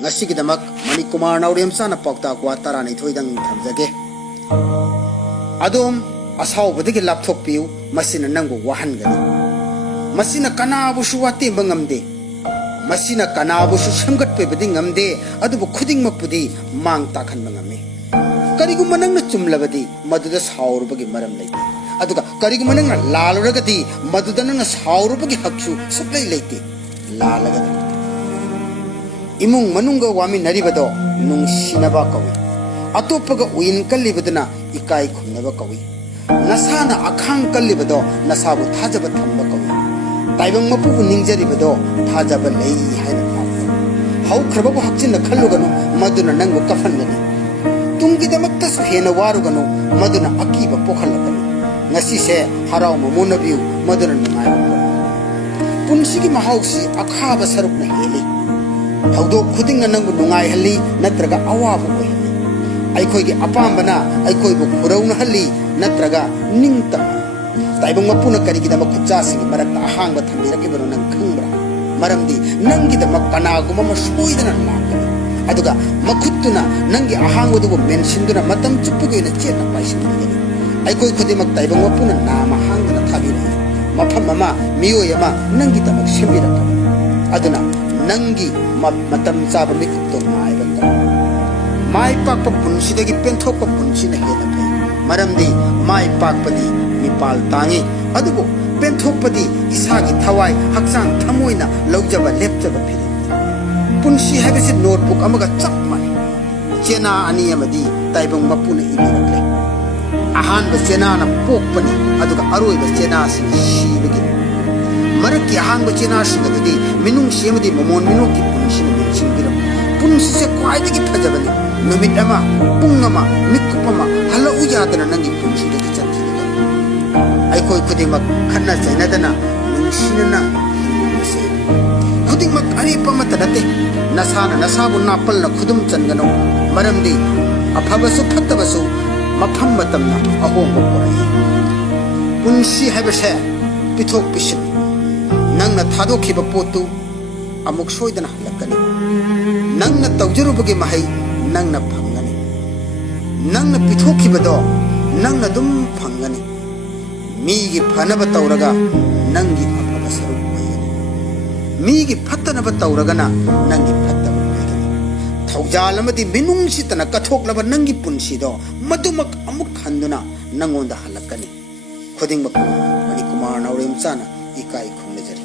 ngasigidamak Manikumar naurem sana Paotak wa tarani thoidang thamjage adom asawbadagi lapthokpiu masina nangbu wahangani masina kanabu suwate bangamde masina kanabu su samgatpe badi ngamde adubu khudingmakpudi mang takhan bangame karigumma nangna chumlabadi maduda saurubagi maram leite aduga karigumma nangna laluragadi maduda nangna saurubagi haksu suklai leite lalagadi imung manungga wami naribado nungsinaba kawi atopaga uin kallibaduna ikai khumnaba kawi nasana akhang kallibado nasabu thajaba thamba kawi taibang mapubu ningjaribado thajaba lei haina phafu hau khrababu hakchinna khalluganu maduna nangbu kafangani tunggidamakta su hena waruganu maduna akiba pokhallakani ngasi se harau mamunabiu maduna nungai punsigi mahausi akhaba sarukna heli Haudo khuding nangbu nungai hali natraga awabu ko hali aikhoigi apambana aikhoibu khurauna hali natraga ningta taibang mapuna karigida makhucha singi marakta ahangba thambiraki baro nang khangbra maramdi nangida makanaguma masoidana lakani aduga makhuttuna nangi ahangbudu menshinduna matam chuppugoina chetna paisingani aikoi khudimak taibang mapuna nama hangdana thabira mafam mama miyoyama nangi tamak shembira aduna nangi matam chaba mikupto mai banda mai pakpa punsidagi penthokpa punsina hena phai maramdi mai pakpadi mipal tangi adugo penthokpadi isagi thawai hakchang thamoina laujaba lepjaba phiri punsi habisi notebook amaga chapmani chena ani amadi taibang mapuna ibirakle ahanba chena na pokpani aduga aroiba chena sing shibagi Maraki ahangba chena singadadi minung siamadi mamon minuki punsina minchingbiram punsise kwaidagi phajabani numit ama pungama mikupama hala uyadana nangi punsidagi chathidada aikoi khudimak khanna chainadana nungsinana hinse khudimak ari pamata nate nasana nasabu napalna khudum changano maramdi aphabasu phattabasu mafam matamna ahongba porai punsi habase pithok pisin nangna thadokhiba potu amuk soidana halakani nangna tawjarubagi mahai nangna phangani nangna pithokhibado nangna dum phangani migi phanaba tawraga nangi apaba saru hoigani migi phattanaba tawragana nangi phattaba hoigani thawjalamadi minungsitana kathoklaba nangi punsido madumak amuk khanduna nangonda halakani khudingmak Manikumar naurem chana ikai khumlejari